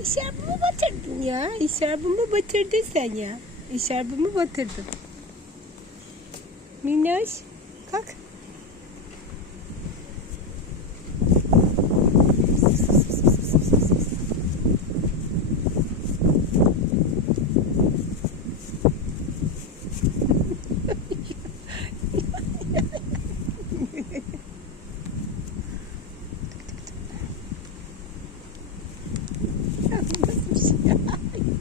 Eşarbımı batırdın ya. Eşarbımı batırdın sen ya. Eşarbımı batırdın. Minnoş kalk. Ya bu nasıl bir şey ya?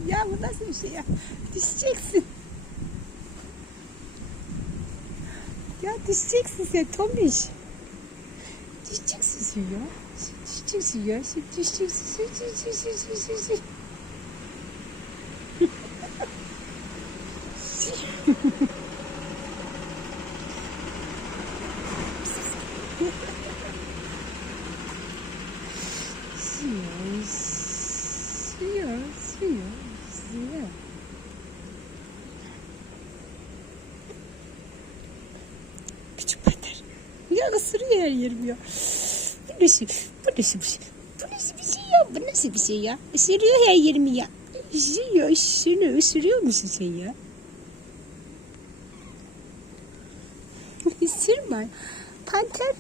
Ya bu nasıl bir şey ya? Düşeceksin. Ya düşeceksin sen Tomiş. Düşeceksin sen ya. Düşeceksin ya. Sen düşeceksin. Sen düşeceksin. Sen düşeceksin. Suya, suya, suya, suya. Küçük pater. Ya ısırıyor her yerim ya. Bu nasıl, bu nasıl bir şey? Bu nasıl bir şey ya? Bu nasıl bir şey ya? Isırıyor her yerimi ya. Isırıyor, ısırıyor, ısırıyor musun sen ya? Isırma. Panter